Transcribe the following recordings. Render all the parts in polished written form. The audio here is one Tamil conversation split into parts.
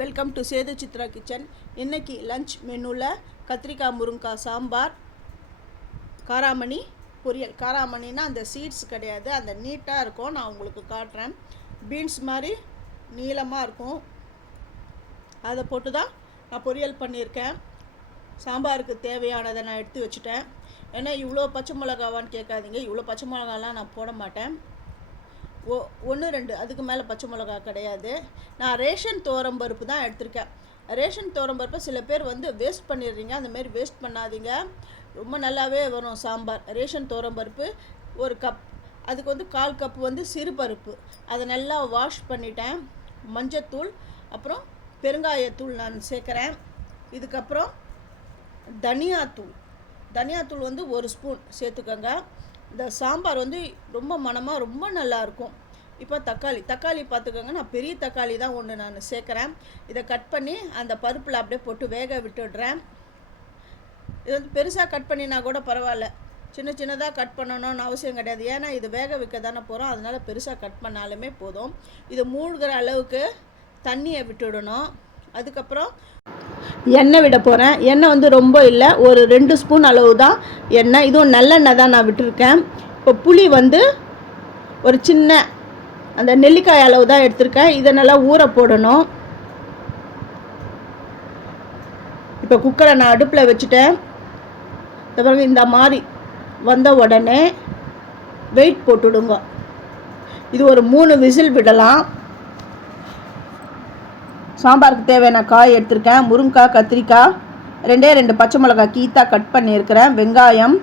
Welcome to Sethu Chitra kitchen. இன்றைக்கி லஞ்ச் மெனுவில் கத்திரிக்காய் முருங்காய் சாம்பார், காராமணி பொரியல். காராமணினா அந்த சீட்ஸ் கிடையாது, அந்த நீட்டாக இருக்கும். நான் உங்களுக்கு காட்டுறேன். பீன்ஸ் மாதிரி நீளமாக இருக்கும், அதை போட்டு தான் நான் பொரியல் பண்ணியிருக்கேன். சாம்பாருக்கு தேவையானதை நான் எடுத்து வச்சுட்டேன். ஏன்னா இவ்வளோ பச்சை மிளகாவான்னு கேட்காதீங்க, இவ்வளோ பச்சை மிளகாலாம் நான் போட மாட்டேன். 1-2 அதுக்கு மேலே பச்சை மிளகா கிடையாது. நான் ரேஷன் துவரம்பருப்பு தான் எடுத்திருக்கேன். ரேஷன் துவரம்பருப்பை சில பேர் வேஸ்ட் பண்ணிடுறீங்க. அந்தமாரி வேஸ்ட் பண்ணாதீங்க, ரொம்ப நல்லாவே வரும் சாம்பார். ரேஷன் துவரம்பருப்பு 1 கப், அதுக்கு 1/4 கப் சிறுபருப்பு. அதை நல்லா வாஷ் பண்ணிட்டேன். மஞ்சத்தூள், அப்புறம் பெருங்காயத்தூள் நான் சேர்க்குறேன். இதுக்கப்புறம் தனியாத்தூள் 1 ஸ்பூன் சேர்த்துக்கோங்க. இந்த சாம்பார் ரொம்ப மணமாக ரொம்ப நல்லாயிருக்கும். இப்போ தக்காளி பார்த்துக்கோங்க. நான் பெரிய தக்காளி தான் நான் சேர்க்குறேன். இதை கட் பண்ணி அந்த பருப்பில் அப்படியே போட்டு வேக விட்டுடுறேன். இது பெருசாக கட் பண்ணினா கூட பரவாயில்ல, சின்னதாக கட் பண்ணணும்னு அவசியம் கிடையாது. ஏன்னா இது வேக வைக்க தானே போகிறோம், அதனால் பெருசாக கட் பண்ணாலுமே போதும். இது மூழ்கிற அளவுக்கு தண்ணியை விட்டுடணும். அதுக்கப்புறம் எண்ணெய் விட போகிறேன். எண்ணெய் ரொம்ப இல்லை, ஒரு 2 ஸ்பூன் அளவு தான் எண்ணெய். இதுவும் நல்லெண்ணெய் தான் நான் விட்டுருக்கேன். இப்போ புளி ஒரு சின்ன அந்த நெல்லிக்காய் அளவு தான் எடுத்திருக்கேன். இதை நல்லா ஊற போடணும். இப்போ குக்கரை நான் அடுப்பில் வச்சுட்டேன். பிறகு இந்த மாதிரி வந்த உடனே வெயிட் போட்டுடுங்க. இது ஒரு 3 விசில் விடலாம். சாம்பாருக்கு தேவையான காய் எடுத்திருக்கேன். முருங்காய், கத்திரிக்காய், 2 பச்சை மிளகாய் கீத்தா கட் பண்ணியிருக்கிறேன், வெங்காயம்,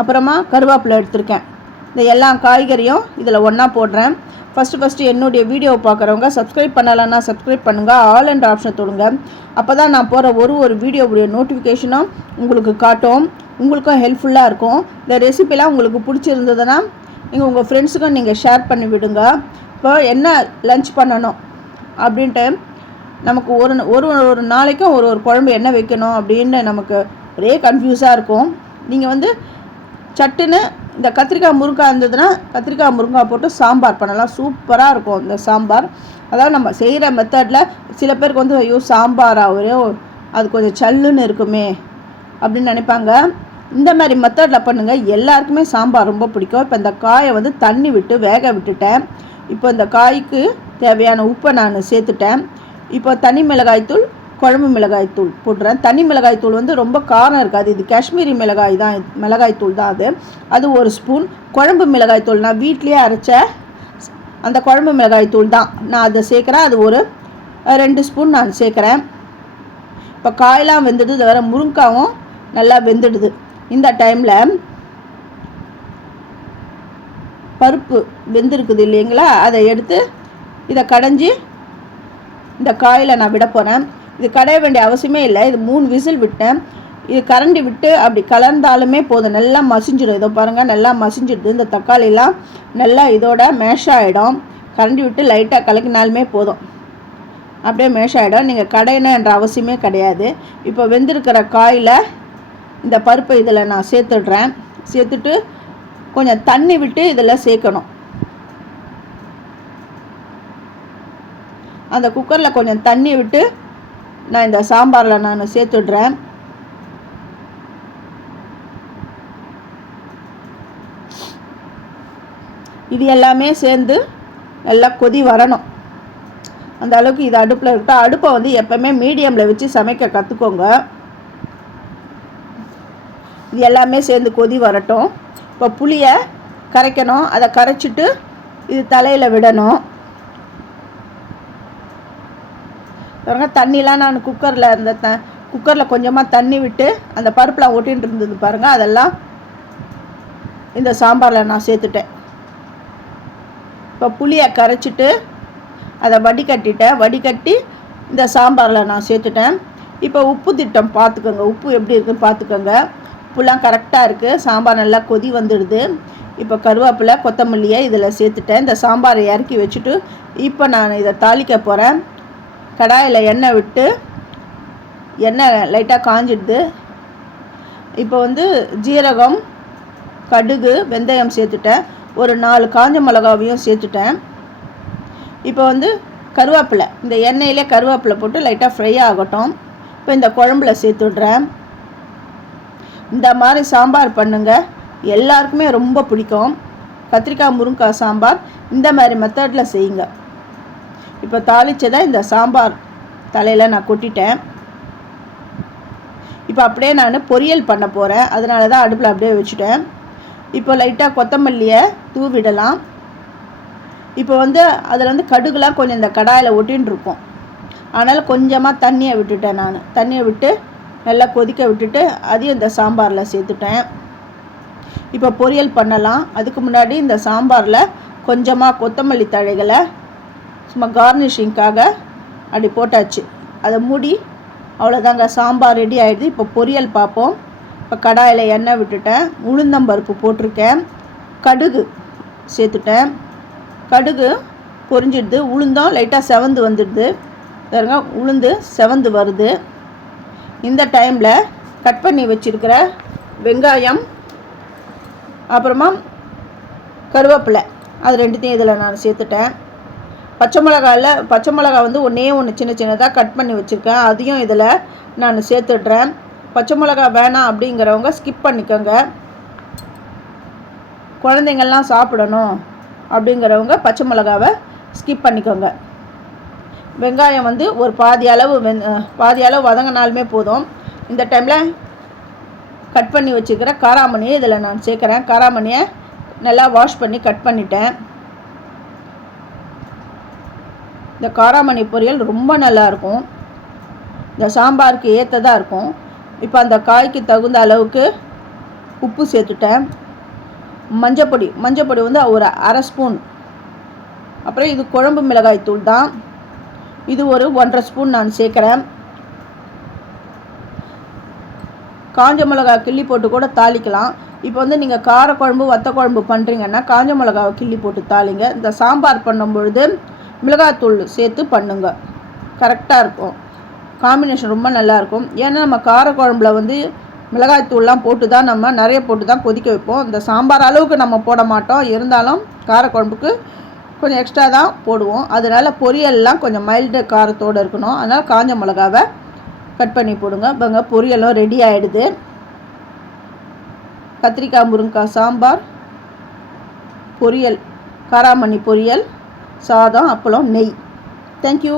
அப்புறமா கருவேப்பிலை எடுத்திருக்கேன். இந்த எல்லா காய்கறியும் இதில் ஒன்றா போடுறேன். ஃபஸ்ட்டு என்னுடைய வீடியோவை பார்க்குறவங்க சப்ஸ்கிரைப் பண்ணலைன்னா சப்ஸ்கிரைப் பண்ணுங்கள், ஆல் அண்ட் ஆப்ஷனை தொடுங்க. அப்போ தான் நான் போகிற ஒரு வீடியோவுடைய நோட்டிஃபிகேஷனும் உங்களுக்கு காட்டும், உங்களுக்கும் ஹெல்ப்ஃபுல்லாக இருக்கும். இந்த ரெசிபிலாம் உங்களுக்கு பிடிச்சிருந்ததுன்னா நீங்கள் உங்கள் ஃப்ரெண்ட்ஸுக்கும் நீங்கள் ஷேர் பண்ணி விடுங்க. இப்போ என்ன லஞ்ச் பண்ணணும் அப்படின்ட்டு நமக்கு ஒரு நாளைக்கும் ஒரு குழம்பு என்ன வைக்கணும் அப்படின்னு நமக்கு ஒரே கன்ஃபியூஸாக இருக்கும். நீங்கள் சட்டுன்னு இந்த கத்திரிக்காய் முருங்காய் இருந்ததுன்னா கத்திரிக்காய் முருங்காய் போட்டு சாம்பார் பண்ணலாம், சூப்பராக இருக்கும் இந்த சாம்பார். அதாவது நம்ம செய்கிற மெத்தடில் சில பேருக்கு ஐயோ சாம்பார் அது கொஞ்சம் சல்லுன்னு இருக்குமே அப்படின்னு நினைப்பாங்க. இந்த மாதிரி மெத்தடில் பண்ணுங்கள், எல்லாருக்குமே சாம்பார் ரொம்ப பிடிக்கும். இப்போ இந்த காயை தண்ணி விட்டு வேக விட்டுட்டேன். இப்போ இந்த காய்க்கு தேவையான உப்பை நான் சேர்த்துட்டேன். இப்போ தனி மிளகாய்த்தூள், குழம்பு மிளகாய்த்தூள் போட்டுறேன். தனி மிளகாய்த்தூள் ரொம்ப காரம் இருக்காது, இது காஷ்மீரி மிளகாய்த்தூள் தான். அது 1 ஸ்பூன். குழம்பு மிளகாய்த்தூள் நான் வீட்லேயே அரைச்ச அந்த குழம்பு மிளகாய்த்தூள் தான் நான் அதை சேர்க்குறேன். அது ஒரு 2 ஸ்பூன் நான் சேர்க்குறேன். இப்போ காயெல்லாம் வெந்துடுது, வேறு முருங்காவும் நல்லா வெந்துடுது. இந்த டைமில் பருப்பு வெந்திருக்குது இல்லைங்களா, அதை எடுத்து இதை கடைஞ்சி இந்த காயில் நான் விட போகிறேன். இது கடைய வேண்டிய அவசியமே இல்லை, இது 3 விசில் விட்டேன். இது கரண்டி விட்டு அப்படி கலந்தாலுமே போதும், நல்லா மசிஞ்சிடும். இதோ பாருங்கள், நல்லா மசிஞ்சிடுது. இந்த தக்காளிலாம் நல்லா இதோட மேஷ் ஆகிடும். கரண்டி விட்டு லைட்டாக கலக்கினாலுமே போதும், அப்படியே மேஷ் ஆகிடும். நீங்கள் கடையணும் என்ற அவசியமே கிடையாது. இப்போ வெந்திருக்கிற காயில் இந்த பருப்பை இதில் நான் சேர்த்துடுறேன். சேர்த்துட்டு கொஞ்சம் தண்ணி விட்டு இதில் சேர்க்கணும். அந்த குக்கரில் கொஞ்சம் தண்ணி விட்டு நான் இந்த சாம்பாரில் நான் சேர்த்துடுறேன். இது எல்லாமே சேர்ந்து நல்லா கொதி வரணும். அந்த அளவுக்கு இது அடுப்பில் இருக்கட்டும். அடுப்பை எப்போவுமே மீடியமில் வச்சு சமைக்க கற்றுக்கோங்க. இது எல்லாமே சேர்ந்து கொதி வரட்டும். இப்போ புளியை கரைக்கணும், அதை கரைச்சிட்டு இது தலையில் விடணும். பாருங்க, தண்ணிலாம் நான் குக்கரில் கொஞ்சமாக தண்ணி விட்டு அந்த பருப்புலாம் ஒட்டின்னு இருந்தது பாருங்கள், அதெல்லாம் இந்த சாம்பாரில் நான் சேர்த்துட்டேன். இப்போ புளியை கரைச்சிட்டு அதை வடிகட்டி இந்த சாம்பாரில் நான் சேர்த்துட்டேன். இப்போ உப்பு திட்டம் பார்த்துக்கோங்க, உப்பு எப்படி இருக்குதுன்னு பார்த்துக்கோங்க. உப்புலாம் கரெக்டாக இருக்குது. சாம்பார் நல்லா கொதி வந்துடுது. இப்போ கருவேப்பிலை, கொத்தமல்லியை இதில் சேர்த்துட்டேன். இந்த சாம்பாரை இறக்கி வச்சுட்டு இப்போ நான் இதை தாளிக்க போகிறேன். கடாயில் எண்ணெய் விட்டு எண்ணெய் லைட்டாக காஞ்சிடுது. இப்போ ஜீரகம், கடுகு, வெந்தயம் சேர்த்துட்டேன். ஒரு 4 காஞ்ச மிளகாவையும் சேர்த்துட்டேன். இப்போ கருவேப்பிலை, இந்த எண்ணெயிலே கருவேப்பிலை போட்டு லைட்டாக ஃப்ரை ஆகட்டும். இப்போ இந்த குழம்புல சேர்த்துட்றேன். இந்த மாதிரி சாம்பார் பண்ணுங்கள், எல்லாருக்குமே ரொம்ப பிடிக்கும். கத்திரிக்காய் முருங்கைக்காய் சாம்பார் இந்த மாதிரி மெத்தடில் செய்யுங்க. இப்போ தாளித்ததை இந்த சாம்பார் தலையில் நான் கொட்டிட்டேன். இப்போ அப்படியே நான் பொரியல் பண்ண போகிறேன், அதனால தான் அடுப்பில் அப்படியே வச்சுட்டேன். இப்போ லைட்டாக கொத்தமல்லியை தூவிடலாம். இப்போ அதில் கடுகுலாம் கொஞ்சம் இந்த கடாயில் ஒட்டின்னு இருக்கும், அதனால் கொஞ்சமாக தண்ணியை விட்டுட்டேன். நான் தண்ணியை விட்டு நல்லா கொதிக்க விட்டுட்டு அதையும் இந்த சாம்பாரில் சேர்த்துட்டேன். இப்போ பொரியல் பண்ணலாம். அதுக்கு முன்னாடி இந்த சாம்பாரில் கொஞ்சமாக கொத்தமல்லி தழைகளை சும்மா கார்னிஷிங்காக அப்படி போட்டாச்சு. அதை மூடி அவ்வளோதாங்க, சாம்பார் ரெடி ஆகிடுது. இப்போ பொரியல் பார்ப்போம். இப்போ கடாயில் எண்ணெய் விட்டுட்டேன், உளுந்தம்பருப்பு போட்டிருக்கேன், கடுகு சேர்த்துட்டேன். கடுகு பொரிஞ்சிடுது, உளுந்தும் லைட்டாக செவந்து வந்துடுது பாருங்க, உளுந்து செவந்து வருது. இந்த டைமில் கட் பண்ணி வச்சுருக்கிற வெங்காயம் அப்புறமா கருவேப்பிலை அது ரெண்டுத்தையும் இதில் நான் சேர்த்துட்டேன். பச்சை மிளகா ஒன்றே ஒன்று சின்ன சின்னதாக கட் பண்ணி வச்சுருக்கேன், அதையும் இதில் நான் சேர்த்துட்றேன். பச்சை மிளகா வேணாம் அப்படிங்கிறவங்க ஸ்கிப் பண்ணிக்கோங்க. குழந்தைங்கள்லாம் சாப்பிடணும் அப்படிங்கிறவங்க பச்சை மிளகாவை ஸ்கிப் பண்ணிக்கோங்க. வெங்காயம் ஒரு பாதி அளவு வதங்கினாலுமே போதும். இந்த டைமில் கட் பண்ணி வச்சுக்கிற காராமணியை இதில் நான் சேர்க்குறேன். காராமணியை நல்லா வாஷ் பண்ணி கட் பண்ணிட்டேன். இந்த காராமணி பொரியல் ரொம்ப நல்லாயிருக்கும், இந்த சாம்பாருக்கு ஏற்றதாக இருக்கும். இப்போ அந்த காய்க்கு தகுந்த அளவுக்கு உப்பு சேர்த்துட்டேன். மஞ்சப்பொடி ஒரு அரை ஸ்பூன். அப்புறம் இது குழம்பு மிளகாய் தூள் தான், இது ஒரு 1.5 ஸ்பூன் நான் சேர்க்குறேன். காஞ்ச மிளகா கிள்ளி போட்டு கூட தாளிக்கலாம். இப்போ நீங்கள் காரக்குழம்பு வத்த குழம்பு பண்ணுறீங்கன்னா காஞ்ச மிளகாவை கிள்ளி போட்டு தாளிங்க. இந்த சாம்பார் பண்ணும்பொழுது மிளகாத்தூள் சேர்த்து பண்ணுங்க, கரெக்டாக இருக்கும். காம்பினேஷன் ரொம்ப நல்லாயிருக்கும். ஏன்னா நம்ம காரக்குழம்புல மிளகாய்த்தூள்லாம் போட்டு தான் நம்ம நிறைய போட்டு தான் கொதிக்க வைப்போம். இந்த சாம்பார் அளவுக்கு நம்ம போட மாட்டோம், இருந்தாலும் காரக்குழம்புக்கு கொஞ்சம் எக்ஸ்ட்ரா தான் போடுவோம். அதனால் பொரியல்லாம் கொஞ்சம் மைல்டு காரத்தோடு இருக்கணும், அதனால் காஞ்ச மிளகாவை கட் பண்ணி போடுங்க. பாருங்க பொரியலும் ரெடி ஆகிடுது. கத்திரிக்காய் முருங்கைக்காய் சாம்பார், பொரியல், காராமணி பொரியல், சாதம், அப்பளம், நெய். தேங்க்யூ.